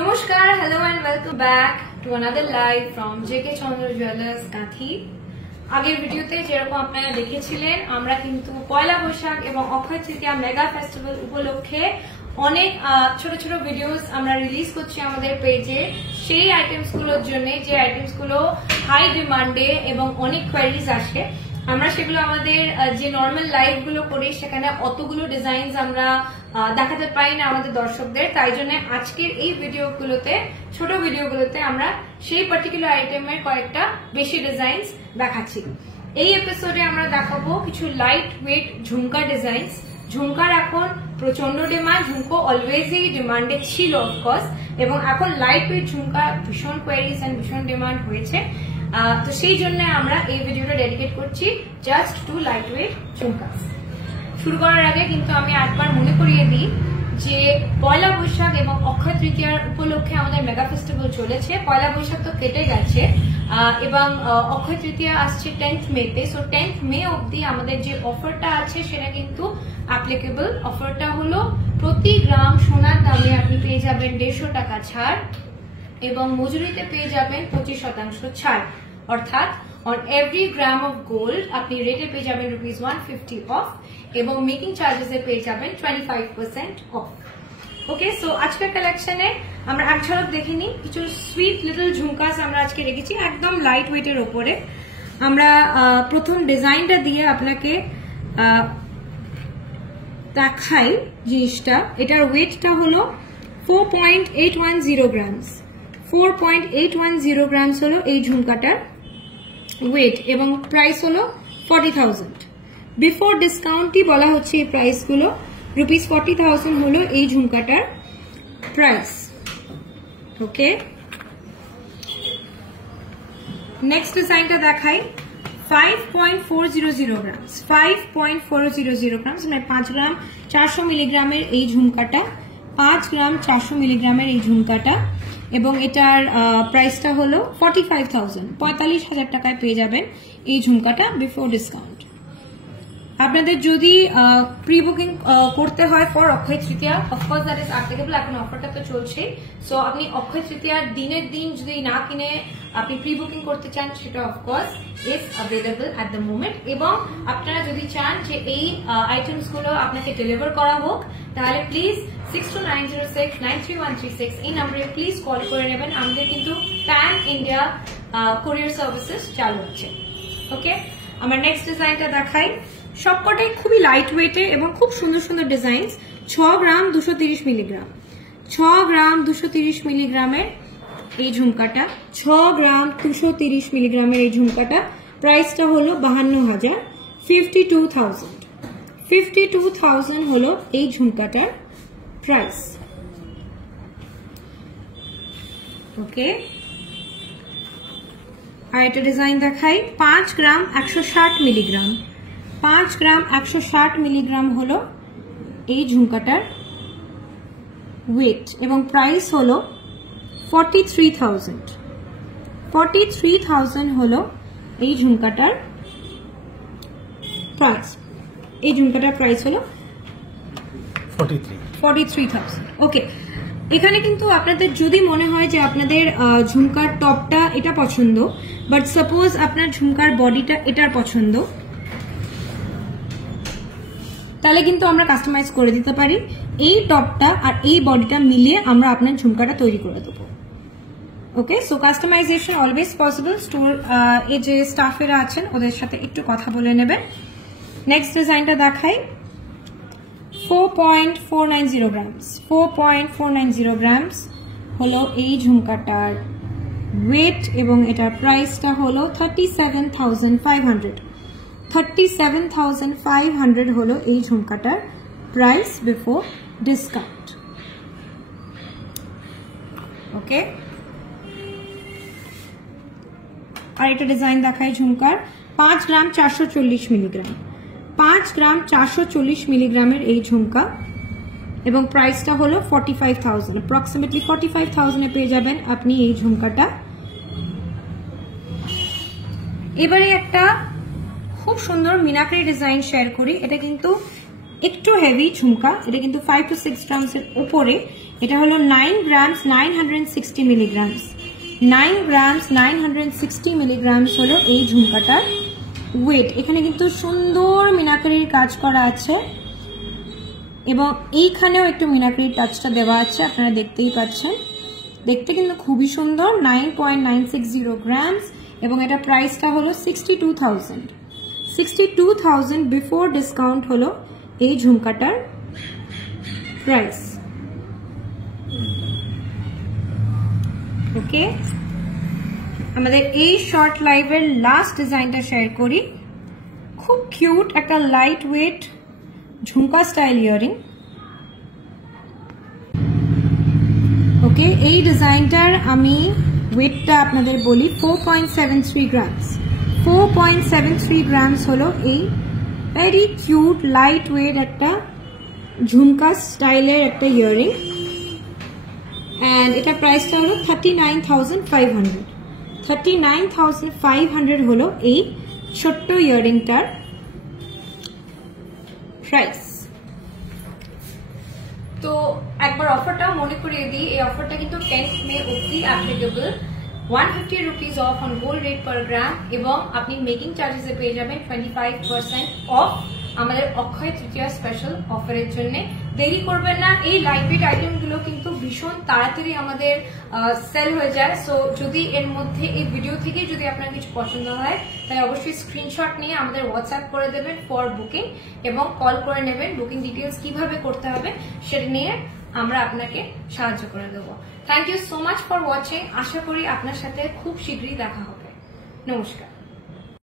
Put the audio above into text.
নমস্কার, hello and welcome back to another live from JK Chandra Jewellers Kanthi. আগের ভিডিওতে যেরকম আপনারা দেখেছিলেন, আমরা কিন্তু পয়লা বৈশাখ এবং অক্ষয় তৃতীয়া মেগা ফেস্টিভ্যাল উপলক্ষে অনেক ছোট ছোট ভিডিওস আমরা রিলিজ করছি আমাদের পেজে। সেই আইটেমস গুলোর জন্য, যে আইটেমস গুলো হাই ডিমান্ডে এবং অনেক কোয়ারিজ আসে, আমরা সেগুলো আমাদের যে নর্মাল লাইভ গুলো করি সেখানে অতগুলো ডিজাইনস আমরা দেখাতে পাই না আমাদের দর্শকদের। তাই জন্য আজকের এই ভিডিওগুলোতে, ছোট ভিডিওগুলোতে আমরা সেই পার্টিকুলার আইটেমের কয়েকটা বেশি ডিজাইনস দেখাচ্ছি। এই এপিসোডে আমরা দেখাবো কিছু লাইট ওয়েট ঝুমকা ডিজাইনস। ঝুমকার এখন প্রচন্ড ডিমান্ড, ঝুমকো অলওয়েজই ডিমান্ডে ছিল অফকোর্স, এবং এখন লাইট ওয়েট ঝুমকা ভীষণ কোয়ারিজ এন্ড ভীষণ ডিমান্ড হয়েছে। তো সেই জন্য আমরা এই ভিডিওটা ডেডিকেট করছি জাস্ট টু লাইট ওয়েট ঝুমকা। শুরু করার আগে কিন্তু আমি একবার মনে করিয়ে দিই যে পয়লা বৈশাখ এবং অক্ষয় তৃতীয়ার উপলক্ষে আমাদের মেগা ফেস্টিভ্যাল চলেছে। পয়লা বৈশাখ তো কেটে গেছে এবং অক্ষয় তৃতীয়া আসছে 10th মেতে। সো 10th মে অবধি আমাদের যে অফারটা আছে সেটা কিন্তু অ্যাপ্লিকেবল। অফারটা হলো প্রতি গ্রাম সোনার দামে আপনি পেয়ে যাবেন 150 টাকা ছাড় এবং মজুরিতে পেয়ে যাবেন 25% ছাড়। অর্থাৎ on every gram of gold আপনি রেটে পেয়ে যাবেন ₹150 অফ এবং মেকিং চার্জেসে পেয়ে যাবেন 25% অফ। ওকে, সো আজকের কালেকশনে আমরা এক ঝলক দেখে নিই। কিছু সুইট লিটল ঝুমকাস আমরা আজকে রেখেছি একদম লাইট ওয়েটের ওপরে। আমরা প্রথম ডিজাইনটা দিয়ে আপনাকে দেখাই জিনিসটা। এটার ওয়েটটা হলো 4.810 গ্রামস। 4.810 গ্রামস হলো এই ঝুমকাটার ওয়েট এবং প্রাইস হলো 40,000। বিফোর ডিসকাউন্টই বলা হচ্ছে এই প্রাইস গুলো। ₹40,000 হলো এই ঝুমকাটার প্রাইস। ওকে, নেক্সট ডিজাইনটা দেখাই। 5.400 গ্রামস। 5.400 গ্রামস মানে 5 গ্রাম 400 মিলিগ্রামের এই ঝুমকাটা। 5 গ্রাম 400 মিলিগ্রামের এই ঝুমকাটা এবং এটার প্রাইসটা হলো 45,000। 45,000 টাকায় পেয়ে যাবেন এই ঝুমকাটা বিফোর ডিসকাউন্ট। আপনাদের যদি প্রি বুকিং করতে হয় for Akshaya Tritiya, of course that is applicable. এখন অফারটা তো চলছেই। সো আপনি অক্ষয় তৃতীয়ার দিনের দিন যদি না কিনে আপনি প্রি বুকিং করতে চান, সেটা of course is available at the moment. এবং আপনারা যদি চান যে এই আইটেমস গুলো আপনাকে ডেলিভার করা হোক, তাহলে প্লিজ 6290693136 এই নাম্বারে প্লিজ কল করে নেবেন। আমাদের কিন্তু প্যান ইন্ডিয়া কোরিয়ার সার্ভিসেস চালু হচ্ছে। ওকে, আমরা নেক্সট ডিজাইনটা দেখাই। সবকটাই খুবই লাইট ওয়েটে এবং খুব সুন্দর সুন্দর ডিজাইন। 6 গ্রাম 230 মিলিগ্রাম। 6 গ্রাম 230 মিলিগ্রামের এই ঝুমকাটা। 6 গ্রাম 230 মিলিগ্রামের এই ঝুমকাটা প্রাইসটা হলো 52,000। 52,000 হলো এই ঝুমকাটার প্রাইস। ওকে, আর এটা ডিজাইন দেখাই। 5 গ্রাম 160 মিলিগ্রাম। 5 গ্রাম 160 মিলিগ্রাম হলো এই ঝুমকাটার ওয়েট এবং প্রাইস হলো 43,000। 43,000 হলো এই ঝুমকাটার প্রাইস। এই ঝুমকাটার প্রাইস হলো 43,000। ওকে, এখানে কিন্তু আপনাদের যদি মনে হয় যে আপনাদের ঝুমকার টপটা এটা পছন্দ, বাট সাপোজ আপনার ঝুমকার বডিটা এটার পছন্দ, তাহলে কিন্তু আমরা কাস্টমাইজ করে দিতে পারি। এই টপটা আর এই বডিটা মিলিয়ে আমরা আপনার ঝুমকাটা তৈরি করে দেবো। Okay, so customization always possible. Store এই যে স্টাফেরা আছেন ওদের সাথে একটু কথা বলে নেবেন। নেক্সট ডিজাইনটা দেখাই। 4.490 গ্রামস। 4.490 গ্রামস হলো এই ঝুমকাটার ওয়েট এবং এটার প্রাইসটা হলো 37,500। 37,500 হলো এই ঝুমকাটার প্রাইস বিফোর ডিসকাউন্ট। ওকে, আর এটা ডিজাইন দেখায় ঝুমকার। 5 গ্রাম 440 মিলিগ্রাম। 5 গ্রাম 440 মিলিগ্রামের এই ঝুমকা এবং প্রাইসটা হলো 45,000। অ্যাপ্রক্সিমেটলি 45,000 পেয়ে যাবেন আপনি এই ঝুমকাটা। এবারে একটা খুব সুন্দর মিনাকারি ডিজাইন শেয়ার করি। এটা কিন্তু একটু হেভি ঝুমকা, এটা কিন্তু 5 to 6 গ্রামস এর উপরে এটা হলো 9 গ্রামস 960 মিলিগ্রামস, 9 গ্রামস 960 মিলিগ্রামস হলো এই ঝুমকাটার ওয়েট। এখানে কিন্তু সুন্দর মিনাকারির কাজ করা আছে এবং এইখানেও একটু মিনাকারির টাচটা দেওয়া আছে, আপনারা দেখতেই পাচ্ছেন। দেখতে কিন্তু খুবই সুন্দর, 9.960 গ্রামস এবং এটা প্রাইসটা হলো 62,000 বিফোর ডিসকাউন্ট হলো এই ঝুমকাটার প্রাইস। ওকে, আমাদের এই শর্ট লাইভের লাস্ট ডিজাইনটা শেয়ার করি। খুব কিউট একটা লাইট ওয়েট ঝুমকা স্টাইল ইয়ারিং। ওকে, এই ডিজাইনটার আমি ওয়েটটা আপনাদের বলি 4.73 গ্রামস। 4.73 গ্রামস হলো এই ভেরি কিউট লাইট ওয়েট একটা ঝুমকা স্টাইলের একটা ইয়ারিং অ্যান্ড এটা প্রাইসটা হলো 39,500। 39,500 হলো এই ছোট্ট ইয়ারিংটার প্রাইস। তো একবার অফারটা মনে করিয়ে দিই, এই অফারটা কিন্তু 10th মে অবধি applicable. 150 rupees off on gold rate per gram এবং আপনি মেকিং চার্জেসে পেয়ে যাবেন 25% অফ আমাদের অক্ষয় তৃতীয়া স্পেশাল অফারের জন্য। দেরি করবেন না, এই লাইট ওয়েট আইটেমগুলো কিন্তু ভীষণ তাড়াতাড়ি আমাদের সেল হয়ে যায়। সো যদি এর মধ্যে এই ভিডিও থেকে যদি আপনার কিছু পছন্দ হয় তাহলে অবশ্যই স্ক্রিনশট নিয়ে আমাদের হোয়াটসঅ্যাপ করে দেবেন ফর বুকিং এবং কল করে নেবেন। বুকিং ডিটেলস কিভাবে করতে হবে সেটা নিয়ে আমরা আপনাকে সাহায্য করে দেবো। Thank you so much for watching. আশা করি আপনার সাথে খুব শীঘ্রই দেখা হবে। নমস্কার।